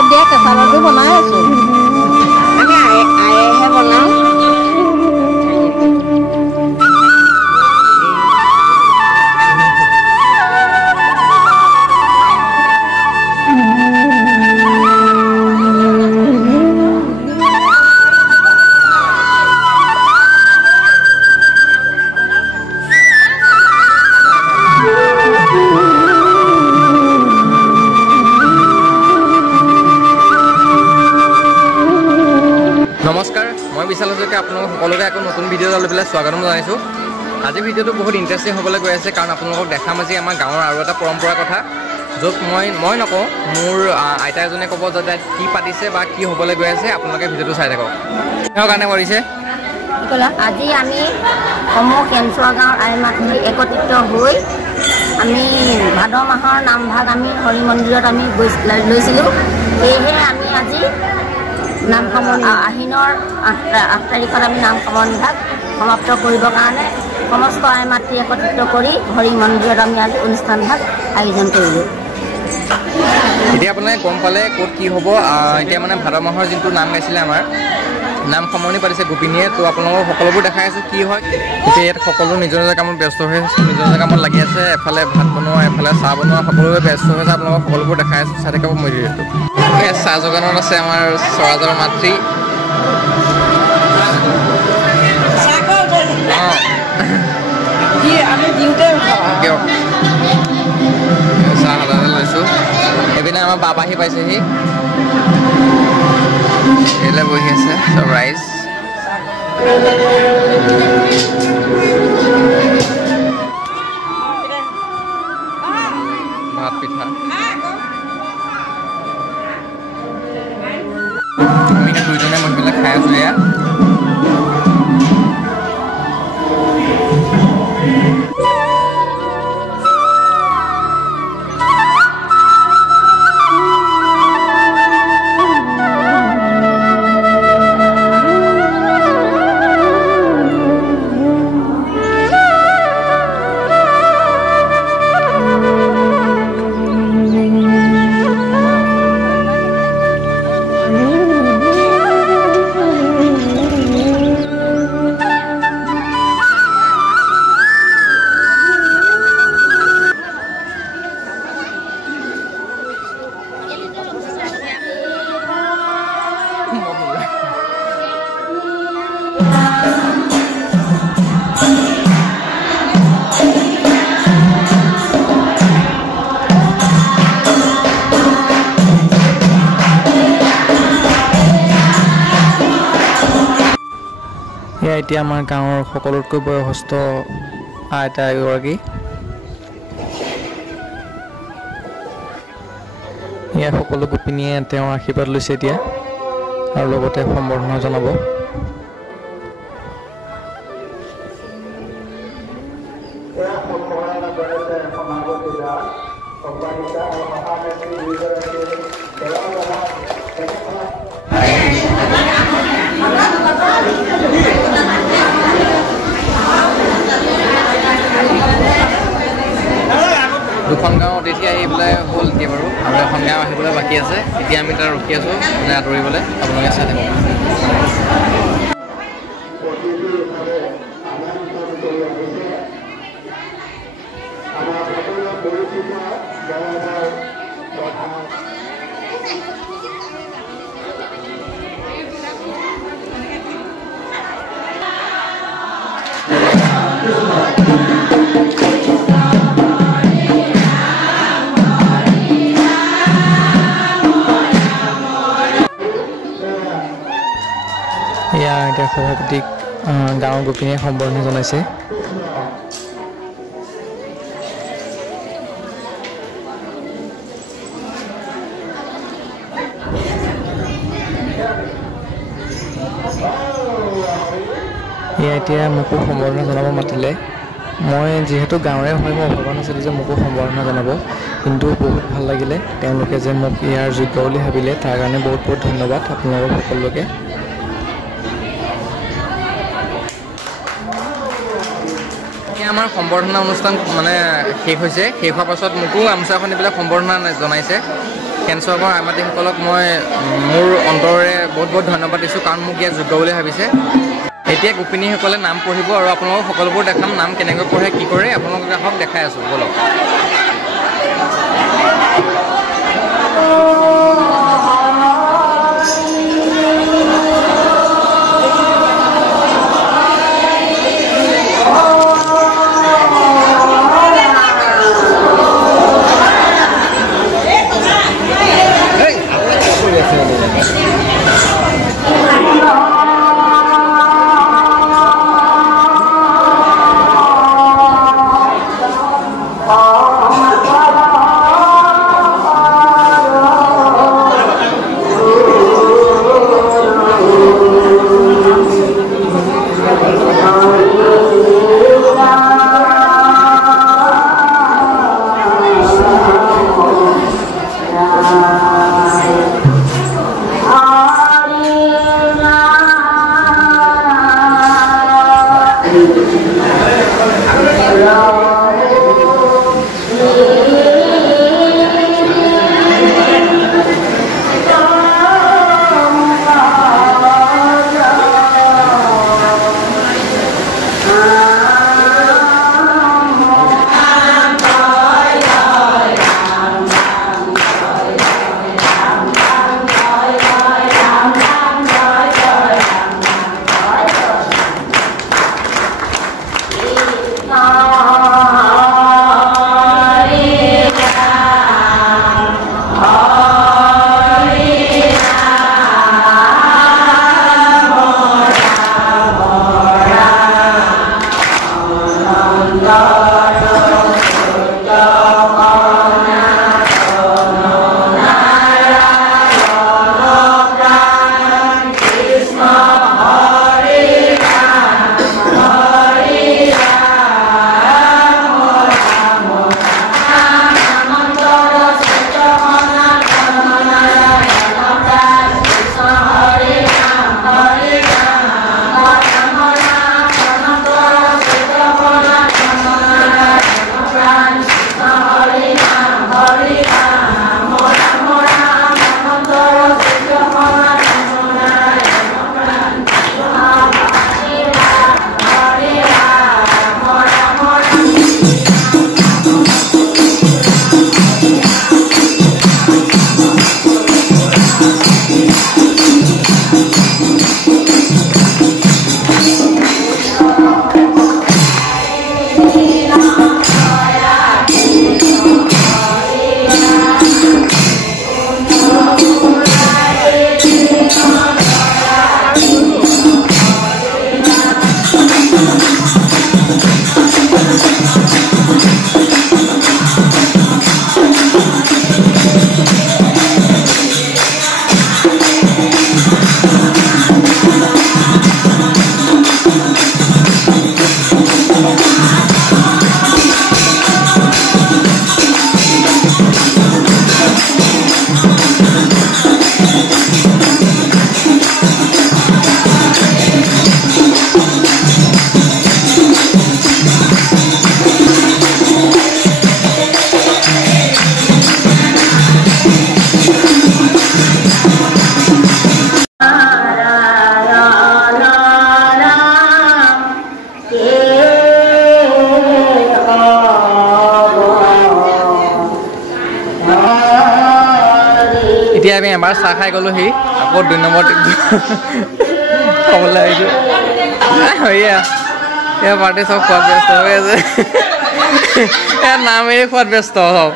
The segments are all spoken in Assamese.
গেছত দিয়া কেঁচা লডু বনাই আছোঁ। আমি আয়েহে বনাওঁ। নমস্কাৰ, মই বিশাল হাজৰিকা আপোনালোক সকলোকে আকৌ নতুন ভিডিঅ' লৈ পেলাই স্বাগতম জনাইছোঁ। আজি ভিডিঅ'টো বহুত ইণ্টাৰেষ্টিং হ'বলৈ গৈ আছে, কাৰণ আপোনালোকক দেখাম আজি আমাৰ গাঁৱৰ আৰু এটা পৰম্পৰা কথা, য'ত মই নকওঁ, মোৰ আইতা এজনে ক'ব যাতে কি পাতিছে বা কি হ'বলৈ গৈ আছে। আপোনালোকে ভিডিঅ'টো চাই থাকক। কিহৰ কাৰণে কৰিছে? আজি আমি সমূহ কেঞ্চুৱা গাঁৱৰ আই মাতৃ একত্ৰিত হৈ আমি ভাদ মাহৰ নামভাগ আমি হৰি মন্দিৰত আমি লৈছিলোঁ। সেয়েহে আমি আজি নাম আহিনৰ 8 তাৰিখত আমি নাম সামৰণি ভাগ সমাপ্ত কৰিবৰ কাৰণে সমস্ত আই মাতৃ একত্ৰিত কৰি হৰি মন্দিৰত আমি আজি অনুষ্ঠান ভাগ আয়োজন কৰিলোঁ। এতিয়া আপোনালোকে গম পালে ক'ত কি হ'ব। এতিয়া মানে ভাদ মাহৰ যোনটো নাম গাইছিলে, আমাৰ নাম সামৰণি পাতিছে গোপিনীয়ে। তো আপোনালোকক সকলোবোৰ দেখাই আছোঁ কি হয়। এতিয়া ইয়াত সকলো নিজৰ নিজৰ কামত ব্যস্ত হৈ আছে, নিজৰ নিজৰ কামত লাগি আছে। এফালে ভাত বনোৱা, এফালে চাহ বনোৱা, সকলোৱে ব্যস্ত হৈ আছে। আপোনালোকক সকলোবোৰ দেখাই আছোঁ, চাই থাকিব মন্দিৰটো। চাহ যোগানত আছে আমাৰ স্বৰাজৰ মাতৃ। চাহ হাতে লৈছোঁ। এইপিনে আমাৰ বাবাহি পাইছেহি, এইলে বহি আছে চব ৰাইজ। ভাত পিঠা আমি দুইজনে বহি পেলাই খাই আছোঁ এয়া। এতিয়া আমাৰ গাঁৱৰ সকলোতকৈ বয়সস্থ আইতা এগৰাকী। ইয়াৰ সকলো গোপিনীয়ে তেওঁৰ আশীৰ্বাদ লৈছে এতিয়া, আৰু লগতে সম্বৰ্ধনা জনাব। দুখন গাঁও অতিথি আহি পেলাই হ'ল এতিয়া বাৰু, আৰু এখন গাঁও আহিবলৈ বাকী আছে। এতিয়া আমি তাত ৰখি আছোঁ মানে আদৰিবলৈ। আপোনালোকে চাই থাকক। এতিয়া সভাপতিক গাঁৱৰ গোপিনীয়ে সম্বৰ্ধনা জনাইছে। এতিয়া মোকো সম্বৰ্ধনা জনাব মাতিলে। মই যিহেতু গাঁৱৰে হয়, মই ভবা নাছিলোঁ যে মোকো সম্বৰ্ধনা জনাব, কিন্তু বহুত ভাল লাগিলে তেওঁলোকে যে মোক ইয়াৰ যোগ্য বুলি ভাবিলে। তাৰ কাৰণে বহুত বহুত ধন্যবাদ আপোনালোক সকলোকে। আমাৰ সম্বৰ্ধনা অনুষ্ঠান মানে শেষ হৈছে। শেষ হোৱাৰ পাছত মোকো গামোচা এখন দি পেলাই সম্বৰ্ধনা জনাইছে। কেঞ্চাৰ গাঁৱৰ আই মাতৃসকলক মই মোৰ অন্তৰেৰে বহুত বহুত ধন্যবাদ দিছোঁ, কাৰণ মোক ইয়াত যোগ্য বুলি ভাবিছে। এতিয়া গোপিনীসকলে নাম পঢ়িব আৰু আপোনালোকক সকলোবোৰ দেখাম, নাম কেনেকৈ পঢ়ে কি কৰে আপোনালোকক দেখাওক, দেখাই আছোঁ ব'লক। এতিয়া আমি এবাৰ চাহ খাই গ'লোহি, আকৌ 2 নম্বৰ খাবলৈ আহিছোঁ। এয়া পাৰ্টি চব খোৱাত ব্যস্ত হৈ আছে, এয়া নাম এৰি খোৱাত ব্যস্ত চব।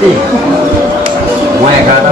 ৰাতি মই 11টা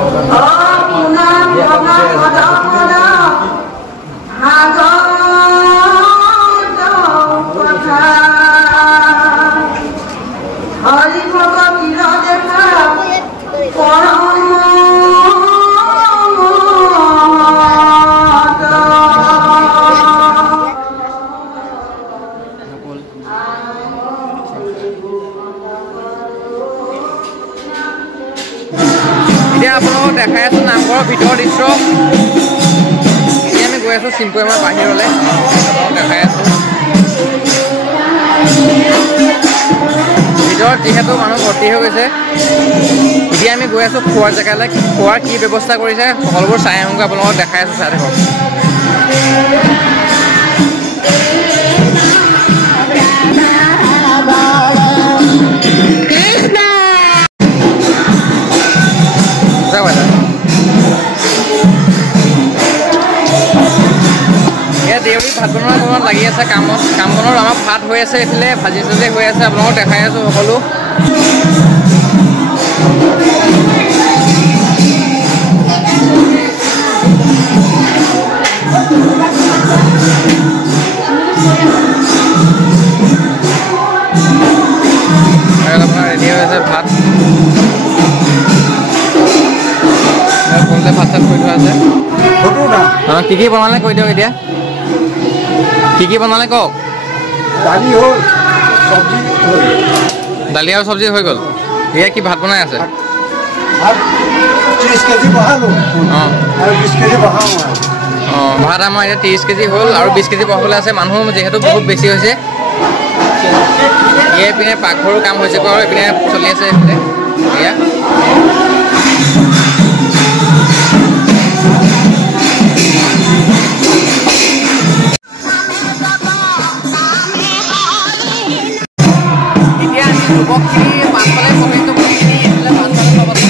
এতিয়া আপোনালোকক দেখাই আছোঁ নামঘৰৰ ভিতৰৰ দৃশ্য। এতিয়া আমি গৈ আছোঁ চিম্পুয়ামাৰ বাহিৰলৈ, আপোনালোকক দেখাই আছোঁ। ভিতৰত যিহেতু মানুহ ভৰ্তি হৈ গৈছে, এতিয়া আমি গৈ আছোঁ খোৱাৰ জেগালৈ। খোৱাৰ কি ব্যৱস্থা কৰিছে সকলোবোৰ চাই আহোঁগৈ, আপোনালোকক দেখাই আছোঁ, চাই থাকক। দেউৰী ভাত বনোৱাৰ কামত লাগি আছে, কাম বনৰ আমাৰ ভাত হৈ আছে, এইফালে ভাজি চাজি হৈ আছে, আপোনালোকক দেখাই আছোঁ সকলো। আপোনাৰ ৰেডি হৈ আছে ভাত, ভাত চাত কৰি থোৱা আছে। অঁ, কি বনালে কৈ দিয়ক এতিয়া। কি বনালে কওক। দালি হ'ল, চব্জি হ'ল। দালি আৰু চব্জি হৈ গ'ল। এয়া কি ভাত বনাই আছে? 30 কেজি বহালোঁ। অঁ, আৰু 20 কেজি বহাওঁ। অঁ, ভাত আমাৰ এতিয়া 30 কেজি হ'ল আৰু 20 কেজি বহাবলৈ আছে। মানুহ যিহেতু বহুত বেছি হৈছে, এইপিনে পাকঘৰো কাম হৈছে আৰু এইপিনে চলি আছে এইপিনে এয়া। যুৱকখিনি পাছফালে বহিছোঁ, গোটেইখিনি এইফালে পাছফালে চব আছে।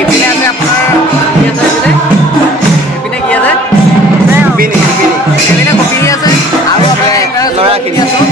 এইপিনে আছে আপোনাৰ কি আছে, এইপিনে কি আছে, এইপিনে কপি আছে আৰু আপোনাৰ ল'ৰাখিনি আছোঁ।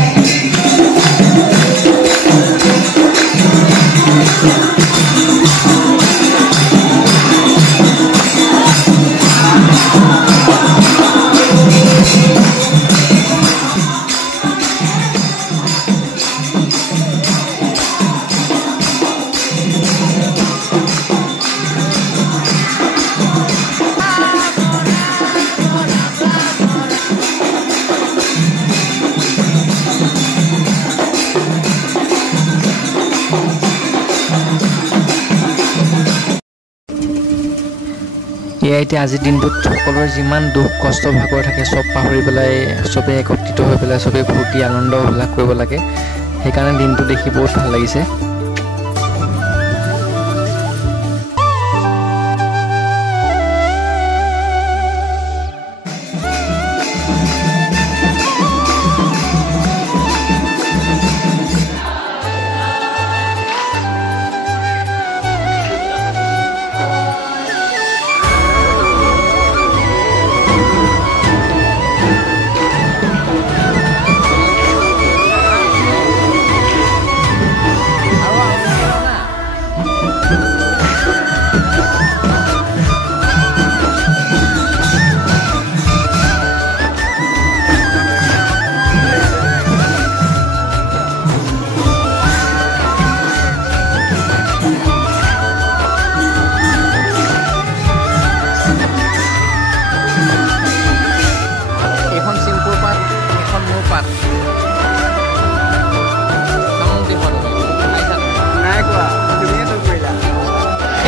এয়া এতিয়া আজিৰ দিনটোত সকলোৰে যিমান দুখ কষ্ট ভাগৰ থাকে চব পাহৰি পেলাই চবেই একত্ৰিত হৈ পেলাই চবেই ফূৰ্তি আনন্দ উল্লাস কৰিব লাগে। সেইকাৰণে দিনটো দেখি বহুত ভাল লাগিছে।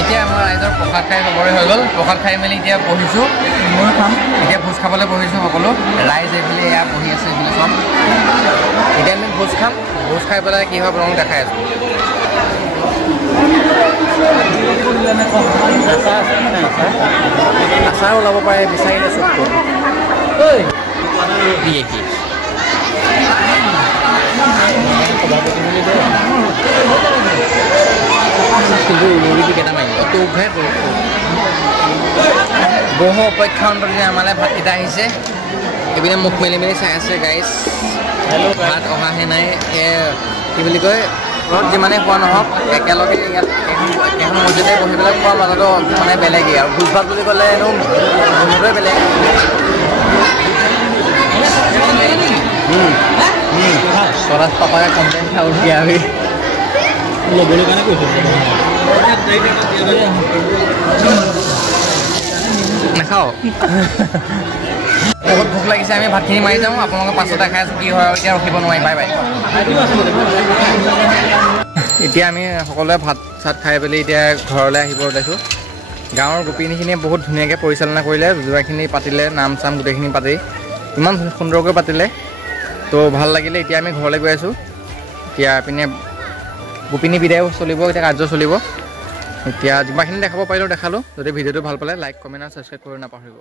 এতিয়া আমাৰ ৰাইজৰ প্ৰসাদ খাই খবৰে হৈ গ'ল। প্ৰসাদ খাই মেলি এতিয়া বহিছোঁ, ময়ো খাম। এতিয়া ভোজ খাবলৈ বহিছোঁ সকলো ৰাইজ, এইফালে এয়া বহি আছে, এইফালে চব। এতিয়া আমি ভোজ খাম, ভোজ খাই পেলাই কি হয় আপোনালোকক দেখাই আছোঁ। আচাৰ ওলাব পাৰে, বিচাৰিলে চব দিয়ে কি কিন্তু উলুৰিটো কেইটা মাৰিব তোকহে বহু অপেক্ষা অন্তত আমালৈ ভাতকেইটা আহিছে। এইপিনে মুখ মেলি মেলি চাই আছে গাইজ, ভাত অহাহে নাই। কি বুলি কয়, ঘৰত যিমানে খোৱা নহওক একেলগে ইয়াত এখন মছজিদে বহি পেলাই খোৱাৰ মাজতো মানে বেলেগেই আৰু ভোজ ভাত বুলি ক'লে এনেও গোন্ধটোৱে বেলেগ স্বৰাজ পাপাকে কমপ্লেইন খাওঁ দিয়া আমি ল'বলৈ কাৰণে কৈছোঁ নাখাওঁ বহুত ভোক লাগিছে আমি ভাতখিনি মাৰি যাওঁ আপোনালোকৰ পাছতে খাই আছোঁ কি হয় আৰু এতিয়া ৰখিব নোৱাৰি বাই বাই এতিয়া আমি সকলোৱে ভাত চাত খাই পেলি এতিয়া ঘৰলৈ আহিব ওলাইছোঁ গাঁৱৰ গোপিনীখিনিয়ে বহুত ধুনীয়াকৈ পৰিচালনা কৰিলে যোৱাখিনি পাতিলে নাম চাম গোটেইখিনি পাতি ইমান সুন্দৰকৈ পাতিলে তো ভাল লাগিলে এতিয়া আমি ঘৰলৈ গৈ আছোঁ এতিয়া পিনে গোপিনী বিদায়ো চলিব এতিয়া কাৰ্য চলিব এতিয়া যিমানখিনি দেখাব পাৰিলোঁ দেখালোঁ যদি ভিডিঅ'টো ভাল পালে লাইক কমেণ্ট আৰু ছাবস্ক্ৰাইব কৰিব নাপাহৰিব